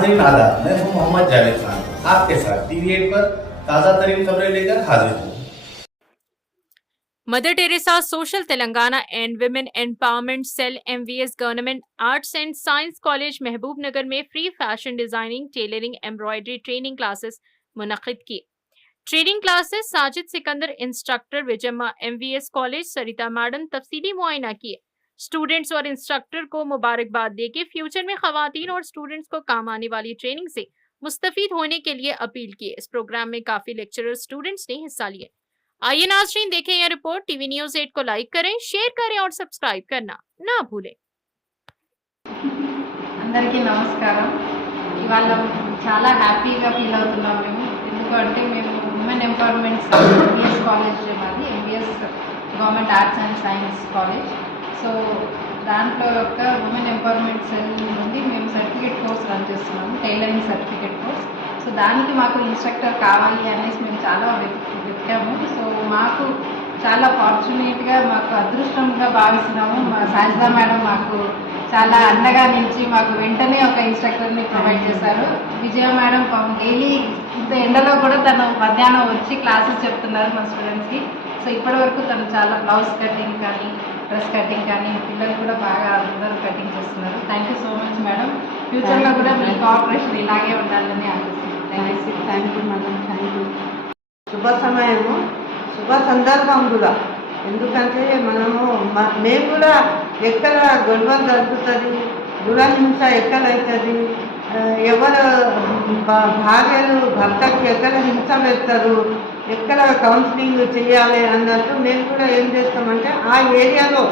नाज़रीन आदाब, मैं हूं मोहम्मद जावेद खान, आपके साथ TV8 पर ताज़ा तरीन खबरें लेकर हाजिर हूं। Mother Teresa social Telangana and women empowerment cell MVS government arts and science college Mahabub Nagar में free fashion designing, tailoring, embroidery training classes मुनक्किद की। Training classes Sajid Sikandar instructor, Vijayamma MVS college, Sarita madam तफसीली मुआयना किए। स्टूडेंट्स और इंस्ट्रक्टर को मुबारकबाद देके फ्यूचर में खवातीन और स्टूडेंट्स को काम आने वाली ट्रेनिंग से मुस्तफीद होने के लिए अपील की। इस प्रोग्राम में काफी लेक्चरर स्टूडेंट्स ने हिस्सा लिया। आइए नाज़रीन देखें यह रिपोर्ट। टीवी न्यूज़ 8 को लाइक करें, शेयर करें और सब्सक्राइब करना ना भूलें। అందరికీ నమస్కారం. ఇవాళ చాలా హ్యాపీగా ఫీల్ అవుతున్నాం మేము. ఎందుకంటే మేము ఉమెన్ ఎంపవర్మెంట్ MVS కాలేజ్, మాది MVS government arts and science college. So దాంట్లో యొక్క ఉమెన్ ఎంపవర్మెంట్ సెల్ నుండి మేము సర్టిఫికేట్ కోర్స్ రన్ చేస్తున్నాము, టైలరింగ్ సర్టిఫికేట్ కోర్స్. సో దానికి మాకు ఇన్స్ట్రక్టర్ కావాలి అనేసి మేము చాలా వెతికాము. సో మాకు చాలా ఫార్చునేట్గా, మాకు అదృష్టంగా భావిస్తున్నాము. మా సాజిదా మేడం మాకు చాలా అండగా నిలిచి మాకు వెంటనే ఒక ఇన్స్ట్రక్టర్ని ప్రొవైడ్ చేశారు. విజయ మేడం డైలీ ఇంత ఎండలో కూడా తను మధ్యాహ్నం వచ్చి క్లాసెస్ చెప్తున్నారు మా స్టూడెంట్స్కి. సో ఇప్పటివరకు తను చాలా బ్లౌజ్ కటింగ్ కానీ, డ్రెస్ కటింగ్ కానీ, పిల్లలు కూడా బాగా అందరూ కటింగ్ చేస్తున్నారు. Thank you so much madam. ఫ్యూచర్లో కూడా మీ కోఆపరేషన్ ఇలాగే ఉండాలని ఆశిస్తున్నాను. Thank you madam, thank you. శుభ సమయము, శుభ సందర్భం కూడా. ఎందుకంటే మనము మేము కూడా ఎక్కడ గొడవ జరుగుతుంది, దురహింస ఎక్కడ అవుతుంది, ఎవరు భార్యలు భర్తకి ఎక్కడ హింస పెడతారు, ఎక్కడ కౌన్సిలింగ్ చేయాలి అన్నట్టు మేము కూడా ఏం చేస్తామంటే ఆ ఏరియాలో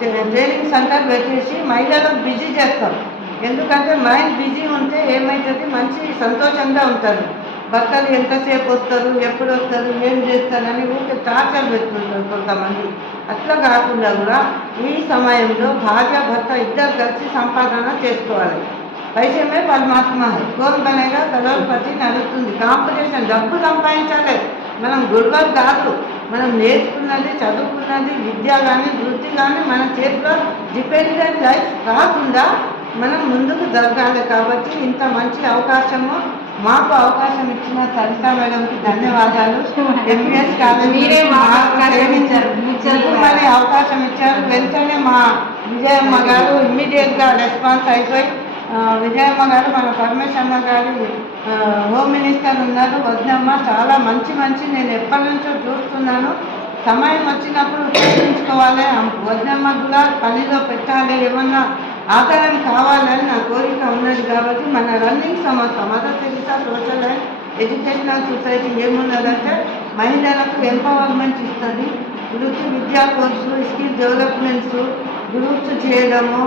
ట్రైనింగ్ సెంటర్ పెట్టేసి మహిళలకు బిజీ చేస్తాం. ఎందుకంటే మైండ్ బిజీ ఉంటే ఏమవుతుంది, మంచి సంతోషంగా ఉంటుంది. భర్తలు ఎంతసేపు వస్తారు, ఎప్పుడు వస్తారు, ఏం చేస్తారని ఊరికే టార్చర్ పెట్టుకుంటారు కొంతమంది. అట్లా కాకుండా కూడా ఈ సమయంలో భార్య భర్త ఇద్దరు కలిసి సంపాదన చేసుకోవాలి. పైసమే పరమాత్మ, కోన్ బనేగా కరోడ్పతి నడుస్తుంది. కాంపిటీషన్, డబ్బు సంపాదించాలి, మనం గొడవలు కాదు. మనం నేర్చుకున్నది, చదువుకున్నది, విద్య కానీ వృత్తి కానీ మన చేతిలో డిపెండెంట్ లైఫ్ కాకుండా మనం ముందుకు జరగాలి. కాబట్టి ఇంత మంచి అవకాశము మాకు అవకాశం ఇచ్చిన సరితా మేడంకి ధన్యవాదాలు. MVS కాలేజీ అవకాశం ఇచ్చారు. వెంటనే మా విజయమ్మ గారు ఇమ్మీడియట్గా రెస్పాన్స్ అయిపోయి, విజయమ్మ గారు మన పరమేశ్వరమ్మ గారు హోమ్ మినిస్టర్ ఉన్నారు. వదినమ్మ చాలా మంచి నేను ఎప్పటి నుంచో చూస్తున్నాను. సమయం వచ్చినప్పుడు ఉపయోగించుకోవాలి, వదినమ్మ కూడా పనిలో పెట్టాలి, ఏమన్నా ఆధారం కావాలని నా కోరిక ఉన్నది. కాబట్టి మన రన్నింగ్ సంస్థ Mother Teresa social and educational society ఏమున్నదంటే మహిళలకు ఎంపవర్మెంట్ ఇస్తుంది. వృత్తి విద్యా కోర్సులు, స్కిల్ డెవలప్మెంట్స్, గ్రూప్స్ చేయడము,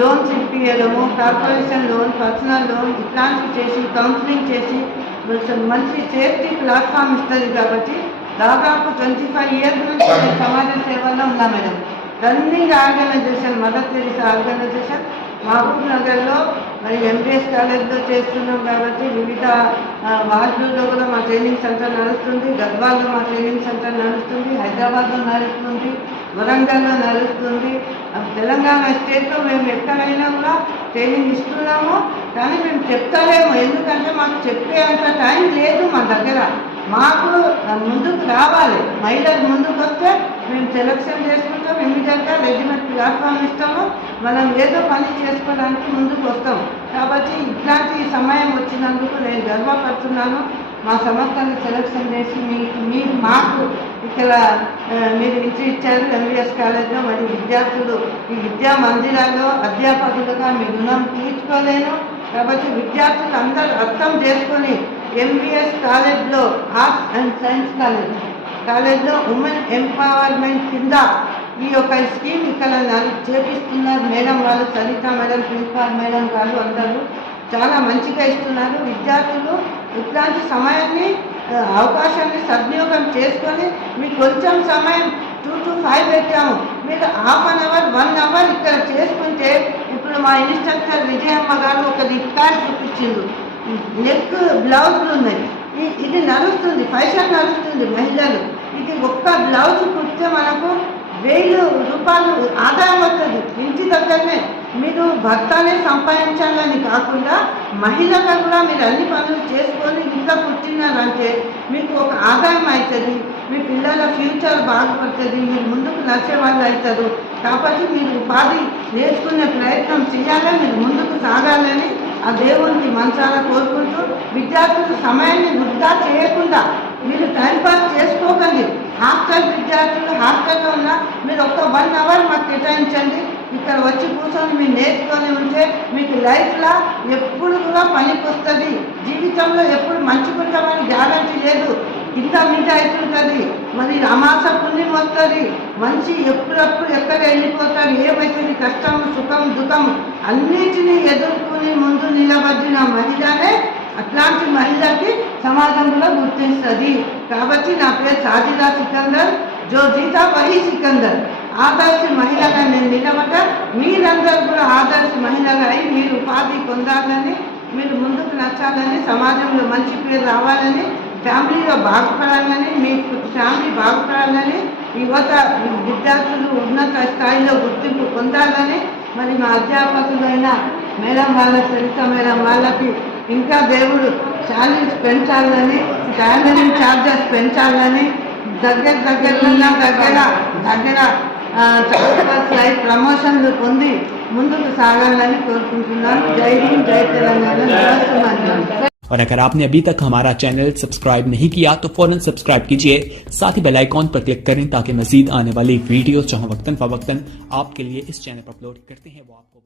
లోన్స్ ఇప్పించడము, కార్పొరేషన్ లోన్, పర్సనల్ లోన్ ఇట్లాంటివి చేసి కౌన్సిలింగ్ చేసి మంచి సేఫ్టీ ప్లాట్ఫామ్ ఇస్తుంది. కాబట్టి దాదాపు 25 years నుంచి సమాజ సేవలో ఉన్నా madam. Running organisation mother Teresa organisation మహబూబ్ నగర్లో మరి MVS కాలేజ్లో చేస్తున్నాం. కాబట్టి వివిధ వార్డుల్లో కూడా మా ట్రైనింగ్ సెంటర్ నడుస్తుంది. గద్వాల్లో మా ట్రైనింగ్ సెంటర్ నడుస్తుంది, హైదరాబాద్లో నడుస్తుంది, వరంగల్లో నడుస్తుంది. తెలంగాణ స్టేట్లో మేము ఎక్కడైనా కూడా ట్రైనింగ్ ఇస్తున్నాము. కానీ మేము చెప్తాలేము, ఎందుకంటే మాకు చెప్పే అంత టైం లేదు మా దగ్గర. మాకు ముందుకు రావాలి, మహిళలు ముందుకు వస్తే మేము సెలక్షన్ చేసుకుంటాం, ఇమ్మీడియట్గా రెజిమెంట్ ప్లాట్ఫామ్ ఇస్తాము, మనం ఏదో పని చేసుకోవడానికి ముందుకు వస్తాం. కాబట్టి ఇట్లాంటి సమయం వచ్చినందుకు నేను గర్వపడుతున్నాను. మా సంస్థను సెలక్షన్ చేసి మీరు మాకు ఇక్కడ మీరు ఇచ్చారు MVS కాలేజ్లో. మరి విద్యార్థులు ఈ విద్యా మందిరాల్లో అధ్యాపకులుగా మీ రుణం తీర్చుకోలేను. కాబట్టి విద్యార్థులు అందరూ అర్థం చేసుకొని MVS కాలేజ్లో ఆర్ట్స్ అండ్ సైన్స్ కాలేజ్లో ఉమెన్ ఎంపవర్మెంట్ కింద ఈ యొక్క స్కీమ్ ఇక్కడ చేపిస్తున్నారు మేడం వాళ్ళు, సరిత మేడం, ప్రిన్సిపాల్ మేడం గారు అందరూ చాలా మంచిగా ఇస్తున్నారు. విద్యార్థులు ఇట్లాంటి సమయాన్ని, అవకాశాన్ని సద్వినియోగం చేసుకొని మీకు కొంచెం సమయం 2 to 5 పెట్టాము, మీరు ½ an hour 1 hour ఇక్కడ చేసుకుంటే, ఇప్పుడు మా ఇన్స్ట్రక్టర్ విజయమ్మ గారు ఒక రికార్డ్ చూపించింది. నెక్ బ్లౌజులు ఉన్నాయి, ఇది నడుస్తుంది, ఫ్యాషన్ నడుస్తుంది మహిళలు. ఇది ఒక్క బ్లౌజ్ కుడితే మనకు 1000 రూపాయలు ఆదాయం వస్తుంది ఇంటి దగ్గరనే. మీరు భర్తనే సంపాదించాలని కాకుండా మహిళగా కూడా మీరు అన్ని పనులు చేసుకొని ఇంట్లో కూర్చున్నారంటే మీకు ఒక ఆదాయం అవుతుంది, మీ పిల్లల ఫ్యూచర్ బాగుపడుతుంది, మీరు ముందుకు నడిచే వాళ్ళు అవుతారు. కాబట్టి మీరు ఉపాధి నేర్చుకునే ప్రయత్నం చేయాలని, మీరు ముందుకు సాగాలని ఆ దేవునికి మనసారా కోరుకుంటూ, విద్యార్థులు సమయాన్ని వృధా చేయకుండా మీరు టైంపాస్ చేసుకోకండి. హాస్టల్ విద్యార్థులు హాస్టల్లో ఉన్నా మీరు ఒక 1 అవర్ మాకు కేటాయించండి. ఇక్కడ వచ్చి కూర్చొని మీరు నేర్చుకొని ఉంటే మీకు లైఫ్లో ఎప్పుడు కూడా పనికి వస్తుంది. జీవితంలో ఎప్పుడు మంచుకుంటామని గ్యారంటీ లేదు, కింద మీద అవుతుంటుంది, మరి అమాస పుణ్యం వస్తుంది, మంచి ఎప్పుడప్పుడు ఎక్కడ వెళ్ళిపోతారు, ఏమవుతుంది, కష్టం సుఖం దుఃఖం అన్నిటినీ ఎదుర్కొని ముందు నిలబడిన మహిళనే అట్లాంటి మహిళకి సమాజంలో గుర్తిస్తుంది. కాబట్టి నా పేరు సాజిదా సికందర్, జో జీతా వహీ సికందర్. ఆదర్శ మహిళగా నేను నిలబడ్డా, మీరందరూ కూడా ఆదర్శ మహిళగా అయి మీరు ఉపాధి పొందాలని, మీరు ముందుకు నచ్చాలని, సమాజంలో మంచి పేరు రావాలని, ఫ్యామిలీలో బాగుపడాలని, మీ ఫ్యామిలీ బాగుపడాలని, యువత విద్యార్థులు ఉన్నత స్థాయిలో గుర్తింపు పొందాలని, మరి మా అధ్యాపకులైన మేడం వాళ్ళ సరిత మేడం వాళ్ళకి ఇంకా దేవుడు ఛాలెంజ్ పెంచాలని, శాలరీ ఛార్జెస్ పెంచాలని, దగ్గర లైఫ్ ప్రమోషన్లు పొంది ముందుకు సాగాలని కోరుకుంటున్నాను. జై హింద్, జై తెలంగాణ, నమస్తే. और अगर आपने अभी तक हमारा चैनल सब्सक्राइब नहीं किया तो फौरन सब्सक्राइब कीजिए, साथ ही बेल आइकॉन पर क्लिक करें ताकि मजीद आने वाली वीडियो जहां वक्तन फवक्तन आपके लिए इस चैनल पर अपलोड करते हैं वो आपको